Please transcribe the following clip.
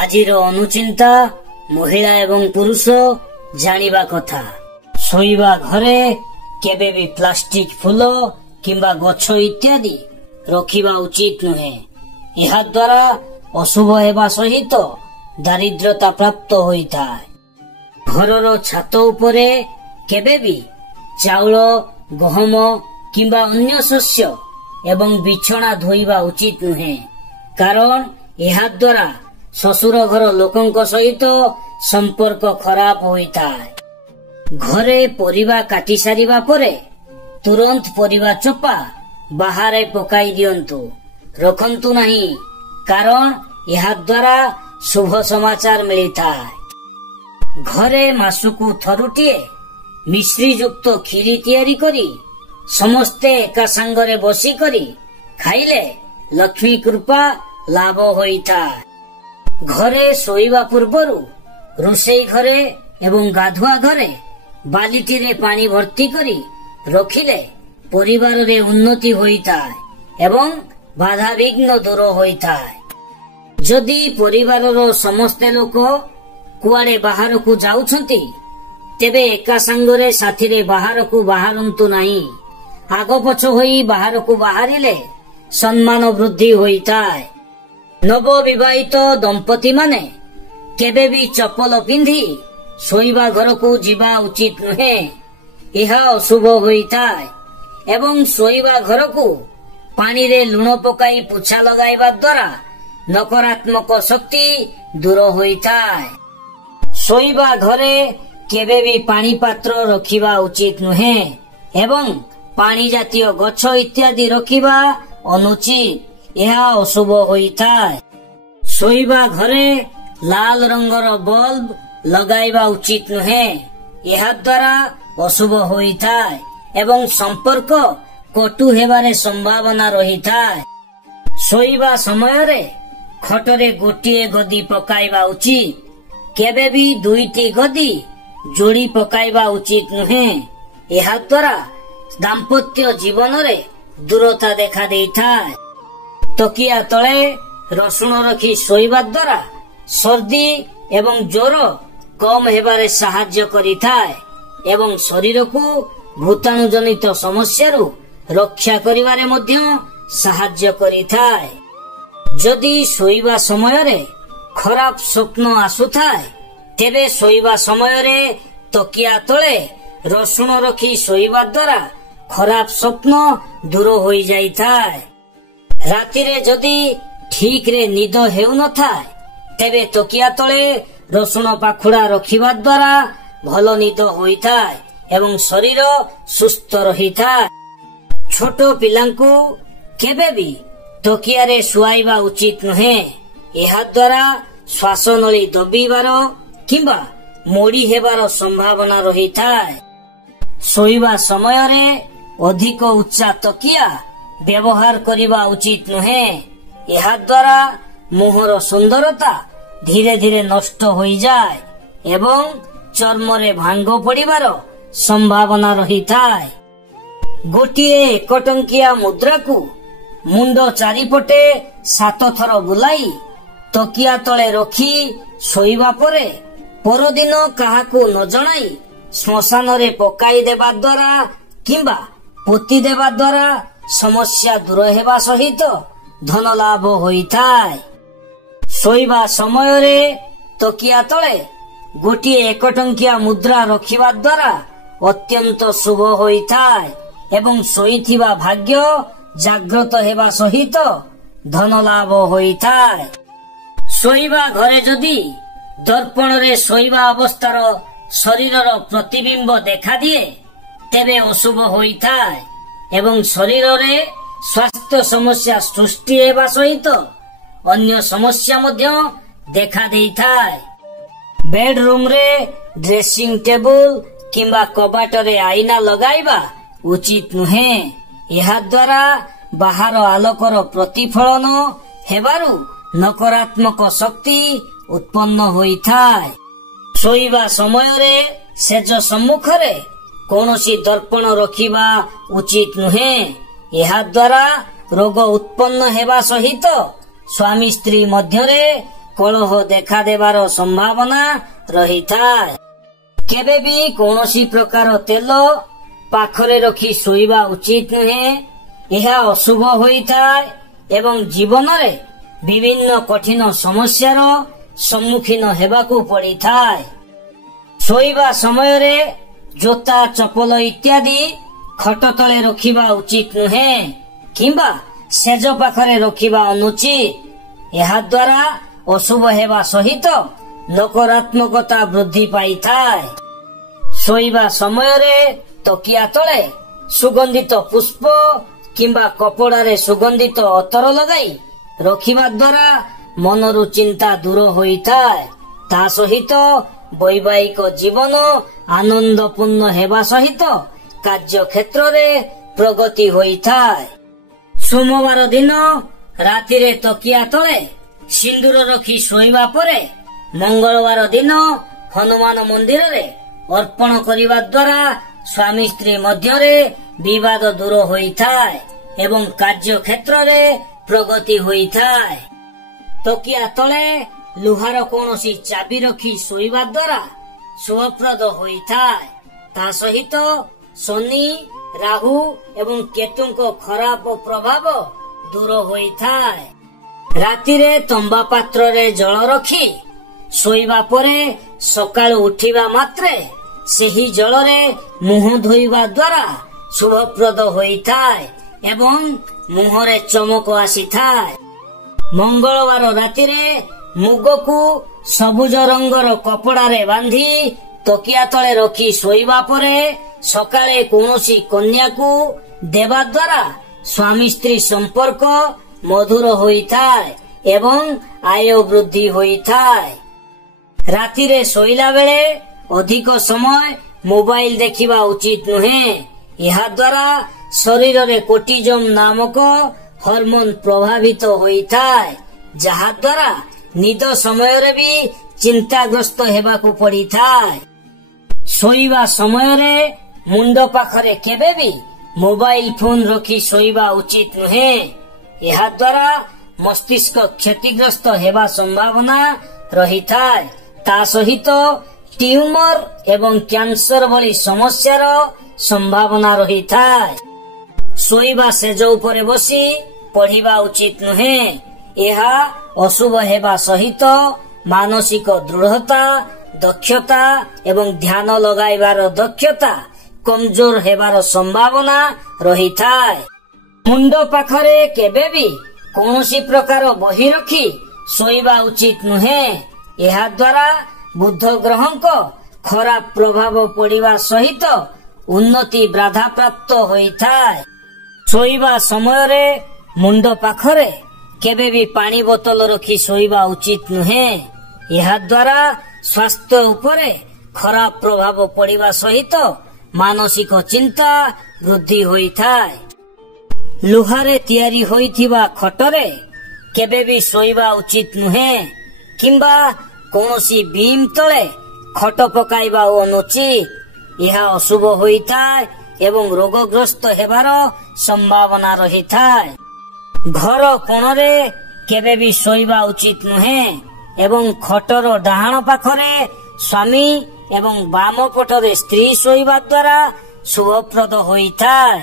ଆଜିର ଅନୁଚିନ୍ତା ମହିଳା ଏବଂ ପୁରୁଷ ଜାଣିବା କଥା। ଶୋଇବା ଘରେ କେବେ ବି ପ୍ଲାଷ୍ଟିକ ଫୁଲ କିମ୍ବା ଗଛ ଇତ୍ୟାଦି ରଖିବା ଉଚିତ ନୁହେଁ। ଏହା ଦ୍ୱାରା ଅଶୁଭ ହେବା ସହିତ ଦାରିଦ୍ର୍ୟତା ପ୍ରାପ୍ତ ହୋଇଥାଏ। ଘରର ଛାତ ଉପରେ କେବେ ବି ଚାଉଳ, ଗହମ କିମ୍ବା ଅନ୍ୟ ଶସ୍ୟ ଏବଂ ବିଛଣା ଧୋଇବା ଉଚିତ ନୁହେଁ, କାରଣ ଏହା ଦ୍ୱାରା ଶ୍ୱଶୁର ଘର ଲୋକଙ୍କ ସହିତ ସମ୍ପର୍କ ଖରାପ ହୋଇଥାଏ। ଘରେ ପରିବା କାଟି ସାରିବା ପରେ ତୁରନ୍ତ ପରିବା ଚୋପା ବାହାରେ ପକାଇ ଦିଅନ୍ତୁ, ରଖନ୍ତୁ ନାହିଁ, କାରଣ ଏହା ଦ୍ୱାରା ଶୁଭ ସମାଚାର ମିଳିଥାଏ। ଘରେ ମାସକୁ ଥରୁଟିଏ ମିଶ୍ରିଯୁକ୍ତ କ୍ଷୀରି ତିଆରି କରି ସମସ୍ତେ ଏକା ସାଙ୍ଗରେ ବସିକରି ଖାଇଲେ ଲକ୍ଷ୍ମୀ କୃପା ଲାଭ ହୋଇଥାଏ। ଘରେ ଶୋଇବା ପୂର୍ବରୁ ରୋଷେଇ ଘରେ ଏବଂ ଗାଧୁଆ ଘରେ ବାଲିଟିରେ ପାଣି ଭର୍ତ୍ତି କରି ରଖିଲେ ପରିବାରରେ ଉନ୍ନତି ହୋଇଥାଏ ଏବଂ ବାଧାବିଘ୍ନ ଦୂର ହୋଇଥାଏ। ଯଦି ପରିବାରର ସମସ୍ତେ ଲୋକ କୁଆଡେ ବାହାରକୁ ଯାଉଛନ୍ତି, ତେବେ ଏକା ସାଙ୍ଗରେ ସାଥିରେ ବାହାରକୁ ବାହାରନ୍ତୁ ନାହିଁ। ଆଗ ପଛ ହୋଇ ବାହାରକୁ ବାହାରିଲେ ସମ୍ମାନ ବୃଦ୍ଧି ହୋଇଥାଏ। ନବବିବାହିତ ଦମ୍ପତି ମାନେ କେବେ ବି ଚପଲ ପିନ୍ଧି ଶୋଇବା ଘରକୁ ଯିବା ଉଚିତ ନୁହେଁ। ଏହା ଅଶୁଭ ହୋଇଥାଏ ଏବଂ ଶୋଇବା ଘରକୁ ପାଣିରେ ଲୁଣ ପକାଇ ପୋଛା ଲଗାଇବା ଦ୍ୱାରା ନକାରାତ୍ମକ ଶକ୍ତି ଦୂର ହୋଇଥାଏ। ଶୋଇବା ଘରେ କେବେ ବି ପାଣି ପାତ୍ର ରଖିବା ଉଚିତ ନୁହେଁ ଏବଂ ପାଣି ଜାତୀୟ ଗଛ ଇତ୍ୟାଦି ରଖିବା ଅନୁଚିତ। ଏହା ଅଶୁଭ ହୋଇଥାଏ। ଶୋଇବା ଘରେ ଲାଲ ରଙ୍ଗର ବଲ୍ବ ଲଗାଇବା ଉଚିତ ନୁହେଁ। ଏହା ଦ୍ୱାରା ଅଶୁଭ ହୋଇଥାଏ ଏବଂ ସମ୍ପର୍କ କଟୁ ହେବାରେ ସମ୍ଭାବନା ରହିଥାଏ। ଶୋଇବା ସମୟରେ ଖଟରେ ଗୋଟିଏ ଗଦି ପକାଇବା ଉଚିତ, କେବେ ବି ଦୁଇଟି ଗଦି ଯୋଡ଼ି ପକାଇବା ଉଚିତ ନୁହେଁ। ଏହା ଦ୍ୱାରା ଦାମ୍ପତ୍ୟ ଜୀବନରେ ଦୂରତା ଦେଖା ଦେଇଥାଏ। ତକିଆ ତଳେ ରସୁଣ ରଖି ଶୋଇବା ଦ୍ୱାରା ସର୍ଦ୍ଦି ଏବଂ ଜ୍ୱର କମ୍ ହେବାରେ ସାହାଯ୍ୟ କରିଥାଏ ଏବଂ ଶରୀରକୁ ଭୂତାଣୁ ଜନିତ ସମସ୍ୟାରୁ ରକ୍ଷା କରିବାରେ ମଧ୍ୟ ସାହାଯ୍ୟ କରିଥାଏ। ଯଦି ଶୋଇବା ସମୟରେ ଖରାପ ସ୍ୱପ୍ନ ଆସୁଥାଏ, ତେବେ ଶୋଇବା ସମୟରେ ତକିଆ ତଳେ ରସୁଣ ରଖି ଶୋଇବା ଦ୍ୱାରା ଖରାପ ସ୍ୱପ୍ନ ଦୂର ହୋଇଯାଇଥାଏ। ରାତିରେ ଯଦି ଠିକରେ ନିଦ ହେଉନଥାଏ, ତେବେ ତକିଆ ତଳେ ରସୁଣ ପାଖୁଡା ରଖିବା ଦ୍ୱାରା ଭଲ ନିଦ ହୋଇଥାଏ ଏବଂ ଶରୀର ସୁସ୍ଥ ରହିଥାଏ। ଛୋଟ ପିଲାଙ୍କୁ କେବେ ବି ତକିଆରେ ଶୁଆଇବା ଉଚିତ ନୁହେଁ। ଏହା ଦ୍ୱାରା ଶ୍ୱାସନଳୀ ଦବିବାର କିମ୍ବା ମୋଡି ହେବାର ସମ୍ଭାବନା ରହିଥାଏ। ଶୋଇବା ସମୟରେ ଅଧିକ ଉଚ୍ଚା ତକିଆ ବ୍ୟବହାର କରିବା ଉଚିତ ନୁହେଁ। ଏହା ଦ୍ୱାରା ମୁହଁର ସୁନ୍ଦରତା ଧୀରେ ଧୀରେ ନଷ୍ଟ ହୋଇଯାଏ ଏବଂ ଚର୍ମରେ ଭାଙ୍ଗ ପଡ଼ିବାର ସମ୍ଭାବନା ରହିଥାଏ। ଗୋଟିଏ 1 ଟଙ୍କିଆ ମୁଦ୍ରାକୁ ମୁଣ୍ଡ ଚାରିପଟେ 7 ଥର ବୁଲାଇ ତକିଆ ତଳେ ରଖି ଶୋଇବା ପରେ ପରଦିନ କାହାକୁ ନ ଜଣାଇ ଶ୍ମଶାନରେ ପକାଇ ଦେବା ଦ୍ୱାରା କିମ୍ବା ପୋତି ଦେବା ଦ୍ୱାରା ସମସ୍ୟା ଦୂର ହେବା ସହିତ ଧନ ଲାଭ ହୋଇଥାଏ। ଶୋଇବା ସମୟରେ ତକିଆ ତଳେ ଗୋଟିଏ 1 ଟଙ୍କିଆ ମୁଦ୍ରା ରଖିବା ଦ୍ୱାରା ଅତ୍ୟନ୍ତ ଶୁଭ ହୋଇଥାଏ ଏବଂ ଶୋଇଥିବା ଭାଗ୍ୟ ଜାଗ୍ରତ ହେବା ସହିତ ଧନ ଲାଭ ହୋଇଥାଏ। ଶୋଇବା ଘରେ ଯଦି ଦର୍ପଣରେ ଶୋଇବା ଅବସ୍ଥାର ଶରୀରର ପ୍ରତିବିମ୍ବ ଦେଖାଦିଏ, ତେବେ ଅଶୁଭ ହୋଇଥାଏ ଏବଂ ଶରୀରରେ ସ୍ୱାସ୍ଥ୍ୟ ସମସ୍ୟା ସୃଷ୍ଟି ହେବା ସହିତ ଅନ୍ୟ ସମସ୍ୟା ମଧ୍ୟ ଦେଖା ଦେଇଥାଏ। ବେଡରୁମରେ ଡ୍ରେସିଂ ଟେବୁଲ କିମ୍ବା କବାଟରେ ଆଇନା ଲଗାଇବା ଉଚିତ ନୁହେଁ। ଏହା ଦ୍ୱାରା ବାହାର ଆଲୋକର ପ୍ରତିଫଳନ ହେବାରୁ ନକାରାତ୍ମକ ଶକ୍ତି ଉତ୍ପନ୍ନ ହୋଇଥାଏ। ଶୋଇବା ସମୟରେ ସେଜ ସମ୍ମୁଖରେ କୌଣସି ଦର୍ପଣ ରଖିବା ଉଚିତ ନୁହେଁ। ଏହା ଦ୍ୱାରା ରୋଗ ଉତ୍ପନ୍ନ ହେବା ସହିତ ସ୍ୱାମୀ ସ୍ତ୍ରୀ ମଧ୍ୟରେ କଳହ ଦେଖାଦେବାର ସମ୍ଭାବନା ରହିଥାଏ। କେବେ ବି କୌଣସି ପ୍ରକାର ତେଲ ପାଖରେ ରଖି ଶୋଇବା ଉଚିତ ନୁହେଁ। ଏହା ଅଶୁଭ ହୋଇଥାଏ ଏବଂ ଜୀବନରେ ବିଭିନ୍ନ କଠିନ ସମସ୍ୟାର ସମ୍ମୁଖୀନ ହେବାକୁ ପଡିଥାଏ। ଶୋଇବା ସମୟରେ ଜୋତା ଚପଲ ଇତ୍ୟାଦି ଖଟ ତଳେ ରଖିବା ଉଚିତ ନୁହେଁ କିମ୍ବା ସେଜ ପାଖରେ ରଖିବା ଅନୁଚିତ। ଏହା ଦ୍ୱାରା ଅଶୁଭ ହେବା ସହିତ ନକାରାତ୍ମକତା ବୃଦ୍ଧି ପାଇଥାଏ। ଶୋଇବା ସମୟରେ ତକିଆ ତଳେ ସୁଗନ୍ଧିତ ପୁଷ୍ପ କିମ୍ବା କପଡାରେ ସୁଗନ୍ଧିତ ଅତର ଲଗାଇ ରଖିବା ଦ୍ୱାରା ମନରୁ ଚିନ୍ତା ଦୂର ହୋଇଥାଏ। ତା ସହିତ ବୈବାହିକ ଜୀବନ ଆନନ୍ଦପୂର୍ଣ୍ଣ ହେବା ସହିତ କାର୍ଯ୍ୟ କ୍ଷେତ୍ରରେ ପ୍ରଗତି ହୋଇଥାଏ। ସୋମବାର ଦିନ ରାତିରେ ତକିଆ ତଳେ ସିନ୍ଦୁର ରଖି ଶୋଇବା ପରେ ମଙ୍ଗଳବାର ଦିନ ହନୁମାନ ମନ୍ଦିରରେ ଅର୍ପଣ କରିବା ଦ୍ୱାରା ସ୍ୱାମୀ ସ୍ତ୍ରୀ ମଧ୍ୟରେ ବିବାଦ ଦୂର ହୋଇଥାଏ ଏବଂ କାର୍ଯ୍ୟ କ୍ଷେତ୍ରରେ ପ୍ରଗତି ହୋଇଥାଏ। ତକିଆ ତଳେ ଲୁହାର କୌଣସି ଚାବି ରଖି ଶୋଇବା ଦ୍ୱାରା ଶୁଭପ୍ରଦ ହୋଇଥାଏ। ତା ସହିତ ଶନି, ରାହୁ ଏବଂ କେତୁଙ୍କ ଖରାପ ପ୍ରଭାବ ଦୂର ହୋଇଥାଏ। ରାତିରେ ତମ୍ବା ପାତ୍ରରେ ଜଳ ରଖି ଶୋଇବା ପରେ ସକାଳୁ ଉଠିବା ମାତ୍ରେ ସେହି ଜଳରେ ମୁହଁ ଧୋଇବା ଦ୍ୱାରା ଶୁଭପ୍ରଦ ହୋଇଥାଏ ଏବଂ ମୁହଁରେ ଚମକ ଆସିଥାଏ। ମଙ୍ଗଳବାର ରାତିରେ ମୁଗକୁ ସବୁଜ ରଙ୍ଗର କପଡାରେ ବାନ୍ଧି ତକିଆ ତଳେ ରଖି ଶୋଇବା ପରେ ସକାଳେ କୌଣସି କନ୍ୟାକୁ ଦେବା ଦ୍ୱାରା ସ୍ୱାମୀ ସ୍ତ୍ରୀ ସମ୍ପର୍କ ମଧୁର ହୋଇଥାଏ ଏବଂ ଆୟ ବୃଦ୍ଧି ହୋଇଥାଏ। ରାତିରେ ଶୋଇଲା ବେଳେ ଅଧିକ ସମୟ ମୋବାଇଲ ଦେଖିବା ଉଚିତ ନୁହେଁ। ଏହା ଦ୍ୱାରା ଶରୀରରେ କୋର୍ଟିଜମ୍ ନାମକ ହରମୋନ ପ୍ରଭାବିତ ହୋଇଥାଏ, ଯାହା ଦ୍ୱାରା ନିଦ ସମୟରେ ବି ଚିନ୍ତାଗ୍ରସ୍ତ ହେବାକୁ ପଡିଥାଏ। ଶୋଇବା ସମୟରେ ମୁଣ୍ଡ ପାଖରେ କେବେ ବି ମୋବାଇଲ ଫୋନ ରଖି ଶୋଇବା ଉଚିତ ନୁହେଁ। ଏହା ଦ୍ୱାରା ମସ୍ତିଷ୍କ କ୍ଷତିଗ୍ରସ୍ତ ହେବା ସମ୍ଭାବନା ରହିଥାଏ। ତା ସହିତ ଟ୍ୟୁମର ଏବଂ କ୍ୟାନ୍ସର ଭଳି ସମସ୍ୟାର ସମ୍ଭାବନା ରହିଥାଏ। ଶୋଇବା ସେଜ ଉପରେ ବସି ପଢିବା ଉଚିତ ନୁହେଁ। ଏହା ଅଶୁଭ ହେବା ସହିତ ମାନସିକ ଦୃଢତା, ଦକ୍ଷତା ଏବଂ ଧ୍ୟାନ ଲଗାଇବାର ଦକ୍ଷତା କମଜୋର ହେବାର ସମ୍ଭାବନା ରହିଥାଏ। ମୁଣ୍ଡ ପାଖରେ କେବେ ବି କୌଣସି ପ୍ରକାର ବହି ରଖି ଶୋଇବା ଉଚିତ ନୁହେଁ। ଏହା ଦ୍ୱାରା ବୁଧ ଗ୍ରହଙ୍କ ଖରାପ ପ୍ରଭାବ ପଡିବା ସହିତ ଉନ୍ନତି ବାଧାପ୍ରାପ୍ତ ହୋଇଥାଏ। ଶୋଇବା ସମୟରେ ମୁଣ୍ଡ ପାଖରେ କେବେ ବି ପାଣି ବୋତଲ ରଖି ଶୋଇବା ଉଚିତ ନୁହେଁ। ଏହା ଦ୍ୱାରା ସ୍ୱାସ୍ଥ୍ୟ ଉପରେ ଖରାପ ପ୍ରଭାବ ପଡିବା ସହିତ ମାନସିକ ଚିନ୍ତା ବୃଦ୍ଧି ହୋଇଥାଏ। ଲୁହାରେ ତିଆରି ହୋଇଥିବା ଖଟରେ କେବେ ବି ଶୋଇବା ଉଚିତ ନୁହେଁ କିମ୍ବା କୌଣସି ବିମ୍ ତଳେ ଖଟ ପକାଇବା ଅନୁଚିତ। ଏହା ଅଶୁଭ ହୋଇଥାଏ ଏବଂ ରୋଗଗ୍ରସ୍ତ ହେବାର ସମ୍ଭାବନା ରହିଥାଏ। ଘର କୋଣରେ କେବେ ବି ଶୋଇବା ଉଚିତ ନୁହେଁ ଏବଂ ଖଟର ଡାହାଣ ପାଖରେ ସ୍ୱାମୀ ଏବଂ ବାମ ପଟରେ ସ୍ତ୍ରୀ ଶୋଇବା ଦ୍ୱାରା ଶୁଭପ୍ରଦ ହୋଇଥାଏ।